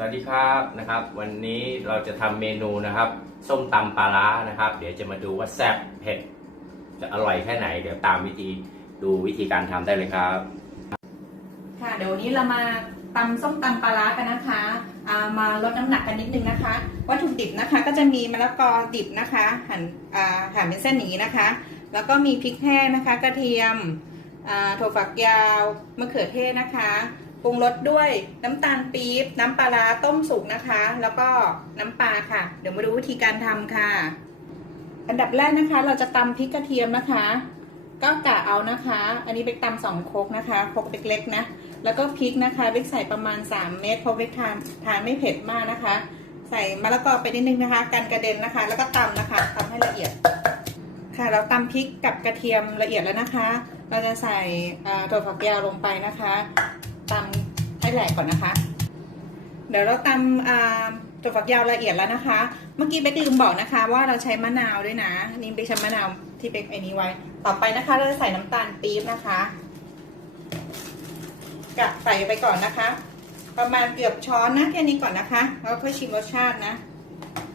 วัสดีครับนะครับ วันนี้เราจะทำเมนูนะครับ ส้มตำปลาร้านะครับ เดี๋ยวจะมาดูว่าแซ่บเผ็ดจะอร่อยแค่ไหน เดี๋ยวตามวิธีดูวิธีการทำได้เลยครับ ค่ะเดี๋ยวนี้เรามาตำส้มตำปลาร้ากันนะคะามาลดน้ำหนักกันนิดนึงนะคะ วัตถุดิบนะคะก็จะมีมะละกอดิบนะคะหั่นหั่นเป็นเส้นนี้นะคะ แล้วก็มีพริกแห้งนะคะ กระเทียมถั่วฝักยาวมะเขือเทศนะคะ ปรุงรสด้วยน้ำตาลปี๊บน้ำปลาร้าต้มสุกนะคะ แล้วก็น้ำปลาค่ะ เดี๋ยวมาดูวิธีการทำค่ะ อันดับแรกนะคะ เราจะตำพริกกระเทียมนะคะ ก็กะเอานะคะ อันนี้เบกตำสองโครกนะคะโครกเล็กๆนะแล้วก็พริกนะคะเบกใส่ประมาณ 3 เม็ดเพราะเบกทานทานไม่เผ็ดมากนะคะ ใส่มะละกอไปนิดนึงนะคะกันกระเด็นนะคะ แล้วก็ตำนะคะตำให้ละเอียดค่ะเราตำพริกกับกระเทียมละเอียดแล้วนะคะ เราจะใส่ถั่วฝักยาวลงไปนะคะ ให้แหลกก่อนนะคะ เดี๋ยวเราตำอ่าถั่วฝักยาวละเอียดแล้วนะคะ เมื่อกี้เบกลืมบอกนะคะ ว่าเราใช้มะนาวด้วยนะนี่เบกใช้มะนาวที่เบกไอ้นี้ไว้ ต่อไปนะคะ เราจะใส่น้ำตาลปี๊บนะคะกะใส่ไปก่อนนะคะ ประมาณเกือบช้อนนะแค่นี้ก่อนนะคะ แล้วค่อยชิมรสชาตินะ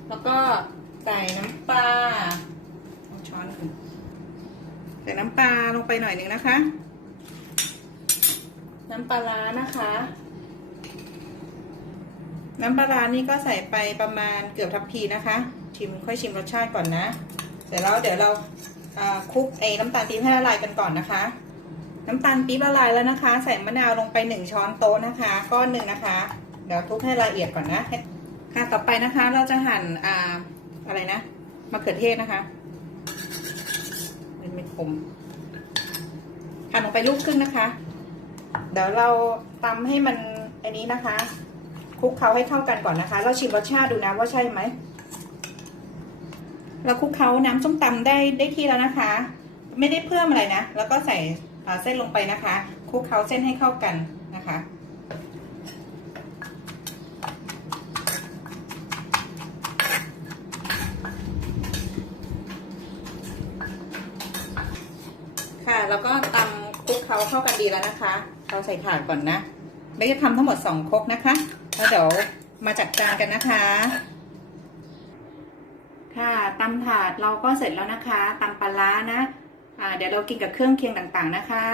แล้วก็ใส่น้ำปลาช้อนขึ้นใส่น้ำปลาลงไปหน่อยหนึ่งนะคะ น้ำปลาร้านะคะ น้ำปลาร้านี่ก็ใส่ไปประมาณเกือบทัพพีนะคะ ชิมค่อยชิมรสชาติก่อนนะ เสร็จแล้วเดี๋ยวเราคลุกไอ้น้ำตาลปี๊บให้ละลายกันก่อนนะคะ น้ำตาลปี๊บละลายแล้วนะคะ ใส่มะนาวลงไปหนึ่งช้อนโต๊ะนะคะ ก้อนหนึ่งนะคะ เดี๋ยวทุบให้ละเอียดก่อนนะให้ค่ะต่อไปนะคะเราจะหั่นอ่าอะไรนะมะเขือเทศนะคะเป็นเม็ดคมหั่นลงไปลูกครึ่งนะคะ เดี๋ยวเราตำให้มันอันนี้นะคะคลุกเคล้าให้เข้ากันก่อนนะคะ เราชิมรสชาติดูนะว่าใช่ไหมเราคลุกเคล้าน้ำส้มตำได้ได้ที่แล้วนะคะ ไม่ได้เพิ่มอะไรนะ แล้วก็ใส่เส้นลงไปนะคะคลุกเคล้าเส้นให้เข้ากันนะคะค่ะแล้วก็ตำคลุกเคล้าเข้ากันดีแล้วนะคะ เราใส่ถาดก่อนนะเบกจะทำทั้งหมดสองครกนะคะ แล้วเดี๋ยวมาจัดจานกันนะคะ ค่ะตำถาดเราก็เสร็จแล้วนะคะตำปลาร้านะ อ่า เดี๋ยวเรากินกับเครื่องเคียงต่างๆนะคะ